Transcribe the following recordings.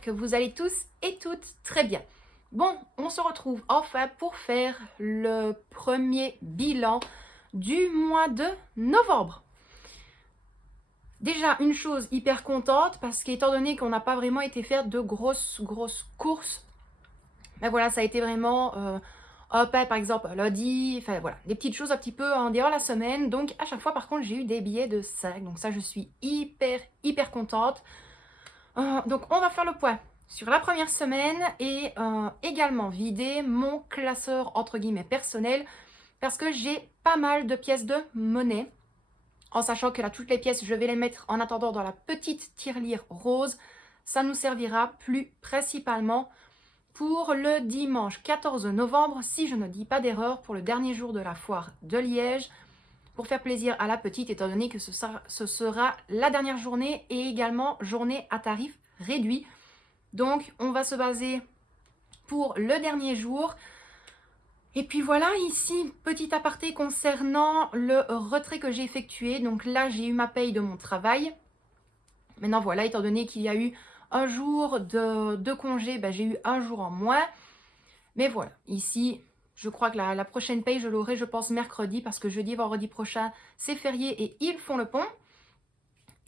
j'espère que vous allez tous et toutes très bien. Bon, on se retrouve enfin pour faire le premier bilan du mois de novembre. Déjà, une chose hyper contente parce qu'étant donné qu'on n'a pas vraiment été faire de grosses courses, ben voilà, ça a été vraiment hop, par exemple lundi, enfin voilà, des petites choses un petit peu en dehors la semaine. Donc à chaque fois, par contre, j'ai eu des billets de 5. Donc ça, je suis hyper contente. Donc on va faire le point sur la première semaine et également vider mon classeur entre guillemets personnel parce que j'ai pas mal de pièces de monnaie. En sachant que là, toutes les pièces, je vais les mettre en attendant dans la petite tirelire rose. Ça nous servira plus principalement pour le dimanche 14 novembre, si je ne dis pas d'erreur, pour le dernier jour de la foire de Liège, pour faire plaisir à la petite, étant donné que ce sera la dernière journée et également journée à tarif réduit. Donc, on va se baser pour le dernier jour. Et puis voilà, ici, petit aparté concernant le retrait que j'ai effectué. Donc là, j'ai eu ma paye de mon travail. Maintenant, voilà, étant donné qu'il y a eu un jour de congé, ben, j'ai eu un jour en moins. Mais voilà, ici, je crois que la prochaine paye, je l'aurai, je pense, mercredi, parce que jeudi, vendredi prochain, c'est férié et ils font le pont.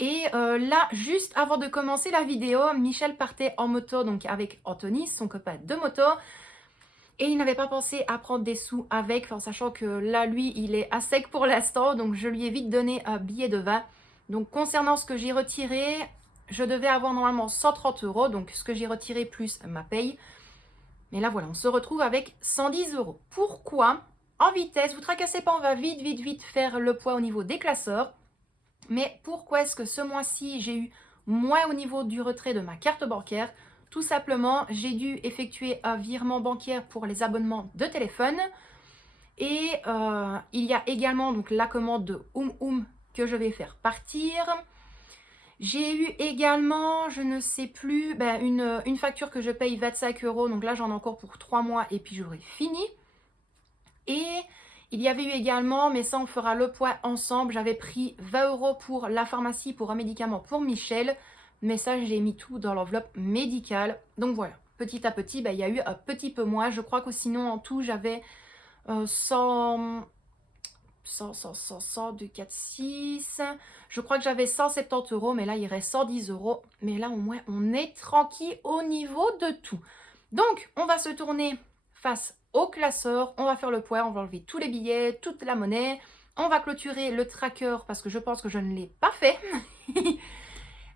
Et là, juste avant de commencer la vidéo, Michel partait en moto, donc avec Anthony, son copain de moto. Et il n'avait pas pensé à prendre des sous avec, en sachant que là, lui, il est à sec pour l'instant. Donc, je lui ai vite donné un billet de 20. Donc, concernant ce que j'ai retiré, je devais avoir normalement 130 €. Donc, ce que j'ai retiré plus ma paye. Mais là, voilà, on se retrouve avec 110 €. Pourquoi? En vitesse, vous tracassez pas, on va vite faire le poids au niveau des classeurs. Mais pourquoi est-ce que ce mois-ci, j'ai eu moins au niveau du retrait de ma carte bancaire? Tout simplement, j'ai dû effectuer un virement bancaire pour les abonnements de téléphone. Et il y a également donc la commande de que je vais faire partir. J'ai eu également, je ne sais plus, une facture que je paye 25 €. Donc là, j'en ai encore pour 3 mois et puis j'aurai fini. Et il y avait eu également, mais ça on fera le poids ensemble, j'avais pris 20 € pour la pharmacie pour un médicament pour Michel. Mais ça, j'ai mis tout dans l'enveloppe médicale. Donc voilà, petit à petit, il y a eu un petit peu moins. Je crois que sinon, en tout, j'avais 100, 2, 4, 6. Je crois que j'avais 170 €, mais là, il reste 110 €. Mais là, au moins, on est tranquille au niveau de tout. Donc, on va se tourner face au classeur. On va faire le poids, on va enlever tous les billets, toute la monnaie. On va clôturer le tracker parce que je pense que je ne l'ai pas fait.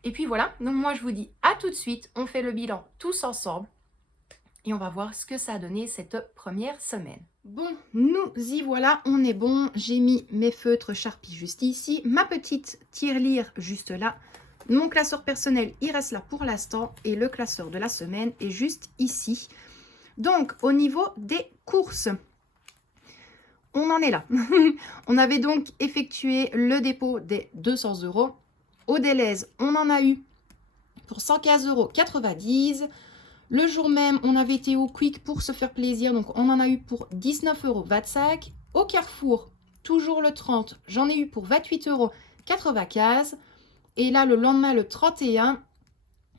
Et puis voilà, donc moi je vous dis à tout de suite, on fait le bilan tous ensemble et on va voir ce que ça a donné cette première semaine. Bon, nous y voilà, on est bon, j'ai mis mes feutres Sharpie juste ici, ma petite tirelire juste là, mon classeur personnel il reste là pour l'instant et le classeur de la semaine est juste ici. Donc au niveau des courses, on en est là. On avait donc effectué le dépôt des 200 €. Au Deleuze, on en a eu pour 115,90 €. Le jour même, on avait été au Quick pour se faire plaisir. Donc, on en a eu pour 19,25 €. Au Carrefour, toujours le 30, j'en ai eu pour 28,95 €. Et là, le lendemain, le 31,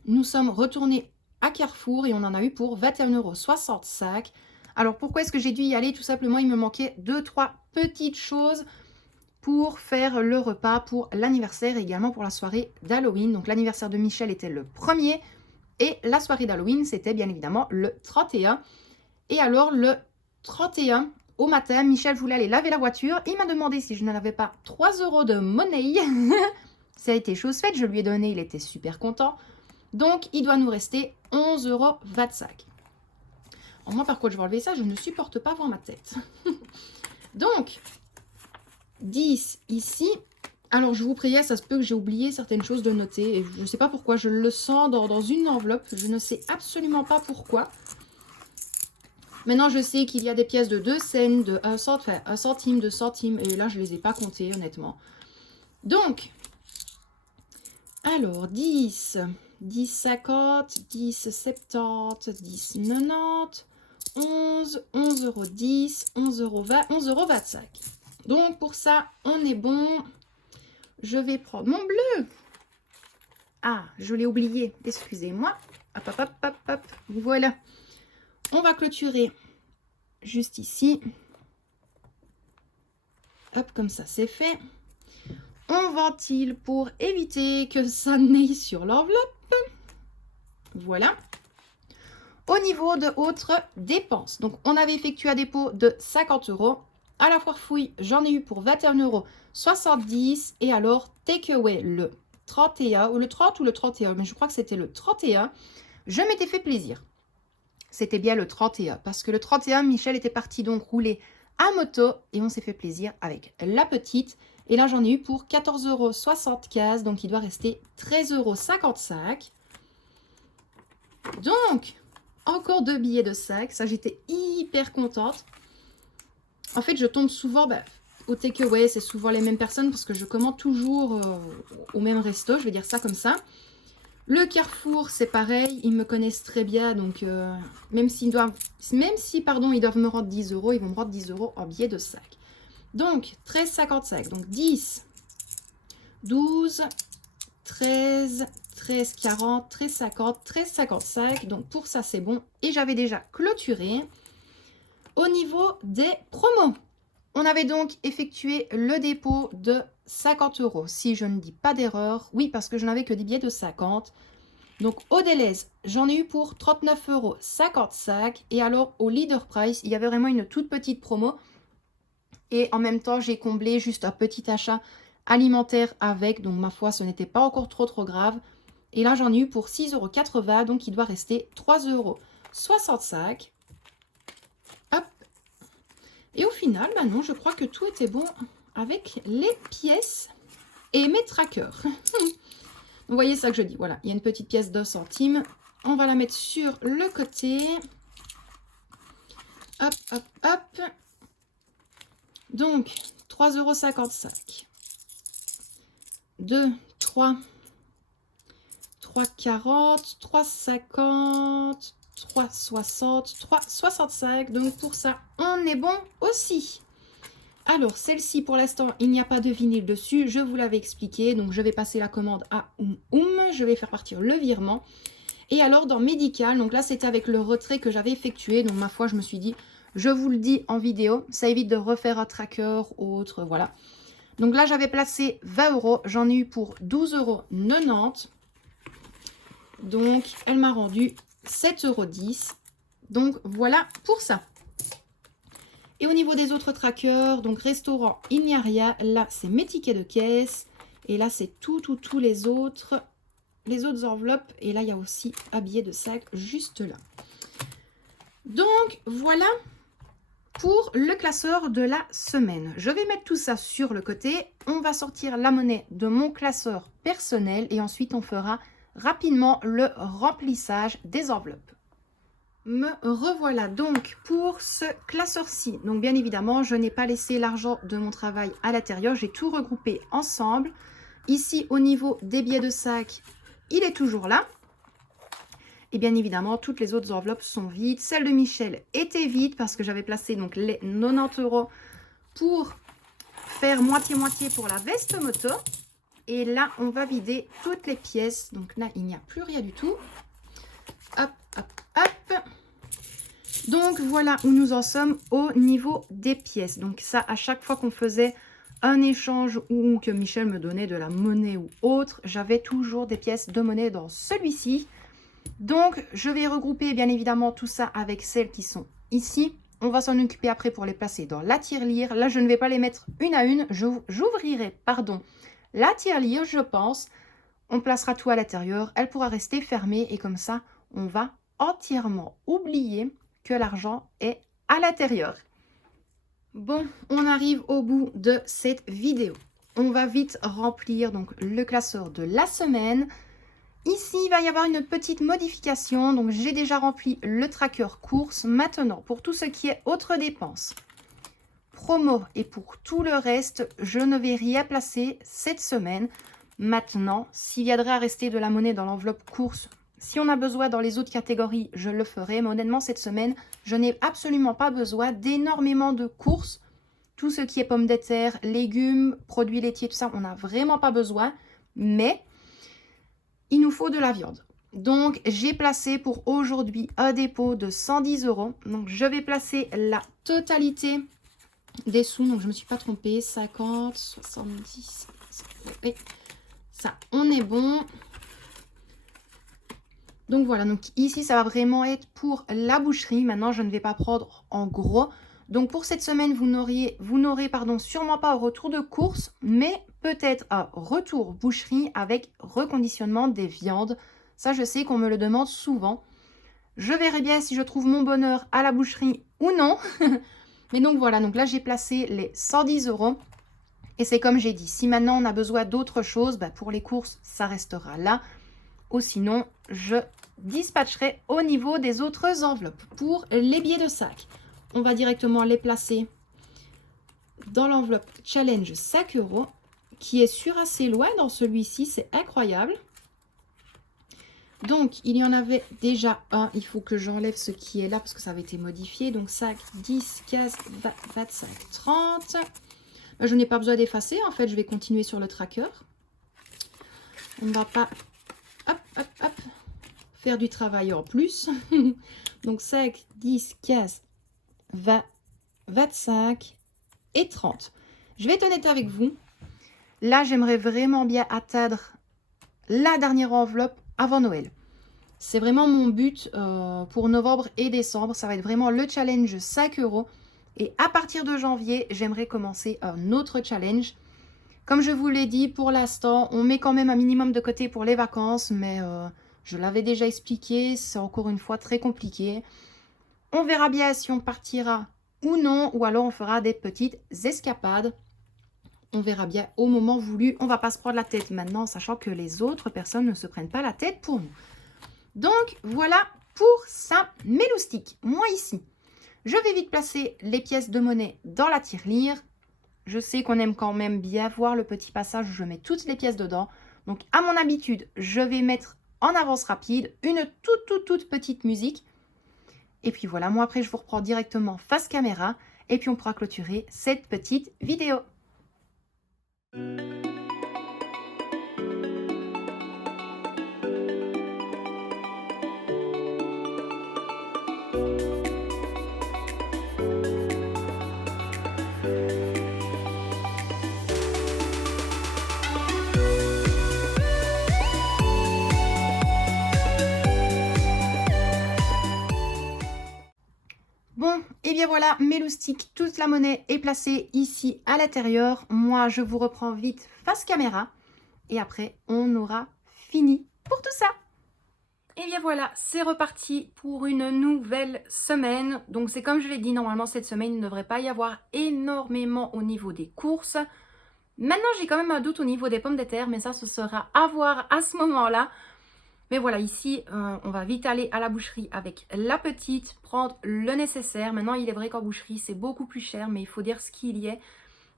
nous sommes retournés à Carrefour et on en a eu pour 21,65 €. Alors, pourquoi est-ce que j'ai dû y aller? Tout simplement, il me manquait 2-3 petites choses pour faire le repas pour l'anniversaire et également pour la soirée d'Halloween. Donc l'anniversaire de Michel était le 1er et la soirée d'Halloween c'était bien évidemment le 31. Et alors le 31 au matin, Michel voulait aller laver la voiture. Il m'a demandé si je n'en avais pas 3 € de monnaie. Ça a été chose faite, je lui ai donné, il était super content. Donc il doit nous rester 11,25 €. Alors, moi par contre je vais enlever ça, je ne supporte pas voir ma tête. Donc 10 ici. Alors je vous priais, ça se peut que j'ai oublié certaines choses de noter et je ne sais pas pourquoi, je le sens dans une enveloppe, je ne sais absolument pas pourquoi. Maintenant je sais qu'il y a des pièces de 2 cents, de 1 centime, 2 centimes et là je ne les ai pas comptées honnêtement. Donc, alors 10, 10 50, 10 70, 10 90, 11, 11,10 €, 11,20 €, 11,25 €. Donc, pour ça, on est bon. Je vais prendre mon bleu. Ah, je l'ai oublié. Excusez-moi. Hop, hop, hop, hop, hop. Voilà. On va clôturer juste ici. Hop, comme ça, c'est fait. On ventile pour éviter que ça n'aille sur l'enveloppe. Voilà. Au niveau de autres dépenses, donc on avait effectué un dépôt de 50 €. À la foire fouille, j'en ai eu pour 21,70 €. Et alors, takeaway le 31, ou le 30 ou le 31, mais je crois que c'était le 31. Je m'étais fait plaisir. C'était bien le 31, parce que le 31, Michel était parti donc rouler à moto et on s'est fait plaisir avec la petite. Et là, j'en ai eu pour 14,75 €, donc il doit rester 13,55 €. Donc, encore 2 billets de 5, ça j'étais hyper contente. En fait, je tombe souvent au takeaway, c'est souvent les mêmes personnes parce que je commande toujours au même resto, je vais dire ça comme ça. Le Carrefour, c'est pareil, ils me connaissent très bien, donc même si, ils doivent me rendre 10 €, ils vont me rendre 10 € en billets de 5. Donc, 13,55, donc 10, 12, 13, 13,40, 13,50, 13,55. Donc, pour ça, c'est bon. Et j'avais déjà clôturé. Au niveau des promos, on avait donc effectué le dépôt de 50 €, si je ne dis pas d'erreur. Oui, parce que je n'avais que des billets de 50. Donc, au Deleuze, j'en ai eu pour 39,55 €. Et alors, au Leader Price, il y avait vraiment une toute petite promo. Et en même temps, j'ai comblé juste un petit achat alimentaire avec. Donc, ma foi, ce n'était pas encore trop grave. Et là, j'en ai eu pour 6,80 €. Donc, il doit rester 3,65 €. Hop. Et au final, non, je crois que tout était bon avec les pièces et mes trackers. Vous voyez ça que je dis. Voilà, il y a une petite pièce de centimes. On va la mettre sur le côté. Hop, hop, hop. Donc, 3,55 €. 2, 3, 3,40, 3,50, 3,60, 3,65. Donc, pour ça, on est bon aussi. Alors, celle-ci, pour l'instant, il n'y a pas de vinyle dessus. Je vous l'avais expliqué. Donc, je vais passer la commande à Je vais faire partir le virement. Et alors, dans médical, donc là, c'était avec le retrait que j'avais effectué. Donc, ma foi, je me suis dit, je vous le dis en vidéo. Ça évite de refaire un tracker ou autre. Voilà. Donc là, j'avais placé 20 €. J'en ai eu pour 12,90 €. Donc, elle m'a rendu 7,10 €. Donc, voilà pour ça. Et au niveau des autres trackers, donc restaurant, il n'y a rien. Là, c'est mes tickets de caisse. Et là, c'est tous les autres enveloppes. Et là, il y a aussi un billet de 5 juste là. Donc, voilà pour le classeur de la semaine. Je vais mettre tout ça sur le côté. On va sortir la monnaie de mon classeur personnel. Et ensuite, on fera rapidement le remplissage des enveloppes. Me revoilà donc pour ce classeur-ci. Donc bien évidemment, je n'ai pas laissé l'argent de mon travail à l'intérieur. J'ai tout regroupé ensemble. Ici, au niveau des billets de sac, il est toujours là. Et bien évidemment, toutes les autres enveloppes sont vides. Celle de Michel était vide parce que j'avais placé donc les 90 € pour faire moitié-moitié pour la veste moto. Et là, on va vider toutes les pièces. Donc là, il n'y a plus rien du tout. Hop, hop, hop. Donc, voilà où nous en sommes au niveau des pièces. Donc, ça, à chaque fois qu'on faisait un échange ou que Michel me donnait de la monnaie ou autre, j'avais toujours des pièces de monnaie dans celui-ci. Donc, je vais regrouper, bien évidemment, tout ça avec celles qui sont ici. On va s'en occuper après pour les placer dans la tirelire. Là, je ne vais pas les mettre une à une. J'ouvrirai, la tirelire, je pense. On placera tout à l'intérieur. Elle pourra rester fermée et comme ça, on va entièrement oublier que l'argent est à l'intérieur. Bon, on arrive au bout de cette vidéo. On va vite remplir donc le classeur de la semaine. Ici, il va y avoir une petite modification. Donc, j'ai déjà rempli le tracker course. Maintenant, pour tout ce qui est autres dépenses, promo et pour tout le reste, je ne vais rien placer cette semaine. Maintenant, s'il viendrait à rester de la monnaie dans l'enveloppe course, si on a besoin dans les autres catégories, je le ferai. Mais honnêtement, cette semaine, je n'ai absolument pas besoin d'énormément de courses. Tout ce qui est pommes de terre, légumes, produits laitiers, tout ça, on n'a vraiment pas besoin. Mais il nous faut de la viande. Donc, j'ai placé pour aujourd'hui un dépôt de 110 €. Donc, je vais placer la totalité des sous. Donc, je ne me suis pas trompée. 50, 70. Oui, ça, on est bon. Donc, voilà. Donc, ici, ça va vraiment être pour la boucherie. Maintenant, je ne vais pas prendre en gros. Donc, pour cette semaine, vous n'aurez sûrement pas un retour de course, mais peut-être un retour boucherie avec reconditionnement des viandes. Ça, je sais qu'on me le demande souvent. Je verrai bien si je trouve mon bonheur à la boucherie ou non. Mais donc voilà, donc là j'ai placé les 110 €. Et c'est comme j'ai dit, si maintenant on a besoin d'autre chose, pour les courses, ça restera là. Ou sinon, je dispatcherai au niveau des autres enveloppes. Pour les billets de sac, on va directement les placer dans l'enveloppe Challenge 5 €, qui est sur assez loin dans celui-ci, c'est incroyable. Donc, il y en avait déjà un. Il faut que j'enlève ce qui est là parce que ça avait été modifié. Donc, 5, 10, 15, 20, 25, 30. Je n'ai pas besoin d'effacer. En fait, je vais continuer sur le tracker. On ne va pas faire du travail en plus. Donc, 5, 10, 15, 20, 25 et 30. Je vais être honnête avec vous. Là, j'aimerais vraiment bien atteindre la dernière enveloppe avant Noël. C'est vraiment mon but pour novembre et décembre. Ça va être vraiment le challenge 5 €. Et à partir de janvier, j'aimerais commencer un autre challenge. Comme je vous l'ai dit, pour l'instant, on met quand même un minimum de côté pour les vacances. Mais je l'avais déjà expliqué, c'est encore une fois très compliqué. On verra bien si on partira ou non. Ou alors on fera des petites escapades. On verra bien au moment voulu. On ne va pas se prendre la tête maintenant, sachant que les autres personnes ne se prennent pas la tête pour nous. Donc, voilà pour ça, mes loustiques. Moi, ici, je vais vite placer les pièces de monnaie dans la tirelire. Je sais qu'on aime quand même bien voir le petit passage où je mets toutes les pièces dedans. Donc, à mon habitude, je vais mettre en avance rapide une toute petite musique. Et puis voilà, moi, après, je vous reprends directement face caméra. Et puis, on pourra clôturer cette petite vidéo. Bon, et bien voilà, mes loustiques, toute la monnaie est placée ici à l'intérieur. Moi, je vous reprends vite face caméra. Et après, on aura fini pour tout ça. Et bien voilà, c'est reparti pour une nouvelle semaine. Donc c'est comme je l'ai dit, normalement cette semaine, il ne devrait pas y avoir énormément au niveau des courses. Maintenant, j'ai quand même un doute au niveau des pommes de terre, mais ça, ce sera à voir à ce moment-là. Mais voilà, ici, on va vite aller à la boucherie avec la petite, prendre le nécessaire. Maintenant, il est vrai qu'en boucherie, c'est beaucoup plus cher, mais il faut dire ce qu'il y est.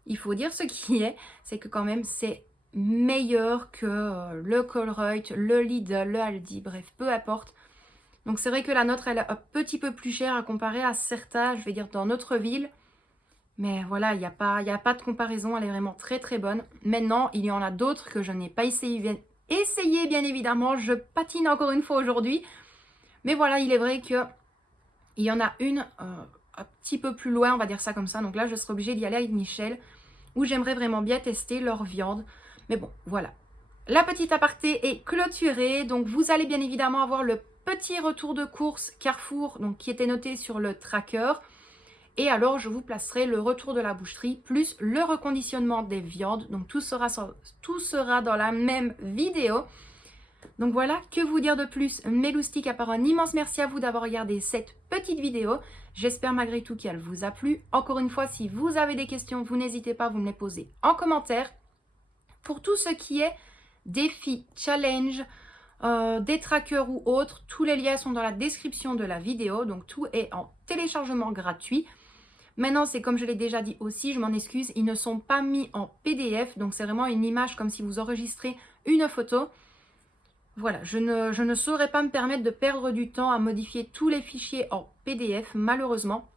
Il faut dire ce qui est, c'est que quand même, c'est meilleur que le Colruyt, le Lidl, le Aldi, bref, peu importe. Donc, c'est vrai que la nôtre, elle est un petit peu plus chère à comparer à certains, je vais dire, dans notre ville. Mais voilà, il n'y a pas de comparaison, elle est vraiment très bonne. Maintenant, il y en a d'autres que je n'ai pas essayé bien évidemment, je patine encore une fois aujourd'hui. Mais voilà, il est vrai qu'il y en a une un petit peu plus loin, on va dire ça comme ça. Donc là, je serai obligée d'y aller avec Michel, où j'aimerais vraiment bien tester leur viande. Mais bon, voilà. La petite aparté est clôturée. Donc vous allez bien évidemment avoir le petit retour de course Carrefour, donc qui était noté sur le tracker. Et alors, je vous placerai le retour de la boucherie, plus le reconditionnement des viandes. Donc, tout sera dans la même vidéo. Donc, voilà, que vous dire de plus, mes loustiques, à part un immense merci à vous d'avoir regardé cette petite vidéo. J'espère malgré tout qu'elle vous a plu. Encore une fois, si vous avez des questions, vous n'hésitez pas à vous me les poser en commentaire. Pour tout ce qui est défi, challenge, des trackers ou autres, tous les liens sont dans la description de la vidéo. Donc, tout est en téléchargement gratuit. Maintenant, c'est comme je l'ai déjà dit aussi, je m'en excuse, ils ne sont pas mis en PDF. Donc, c'est vraiment une image comme si vous enregistrez une photo. Voilà, je ne saurais pas me permettre de perdre du temps à modifier tous les fichiers en PDF, malheureusement.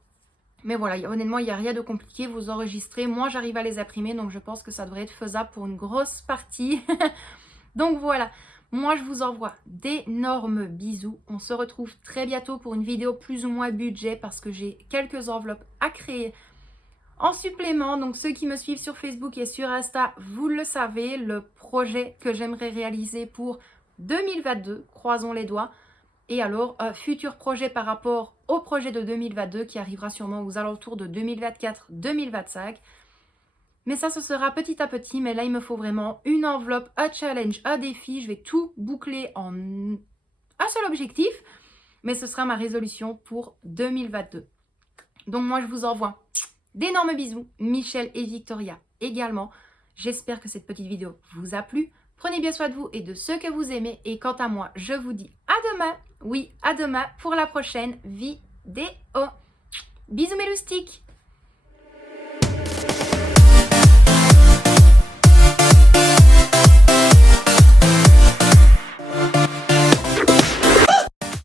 Mais voilà, honnêtement, il n'y a rien de compliqué. Vous enregistrez, moi, j'arrive à les imprimer. Donc, je pense que ça devrait être faisable pour une grosse partie. Donc, voilà. Moi, je vous envoie d'énormes bisous. On se retrouve très bientôt pour une vidéo plus ou moins budget parce que j'ai quelques enveloppes à créer en supplément. Donc, ceux qui me suivent sur Facebook et sur Insta, vous le savez, le projet que j'aimerais réaliser pour 2022, croisons les doigts. Et alors, futur projet par rapport au projet de 2022 qui arrivera sûrement aux alentours de 2024-2025. Mais ça, ce sera petit à petit. Mais là, il me faut vraiment une enveloppe, un challenge, un défi. Je vais tout boucler en un seul objectif. Mais ce sera ma résolution pour 2022. Donc moi, je vous envoie d'énormes bisous. Michel et Victoria également. J'espère que cette petite vidéo vous a plu. Prenez bien soin de vous et de ceux que vous aimez. Et quant à moi, je vous dis à demain. Oui, à demain pour la prochaine vidéo. Bisous mes loustiques.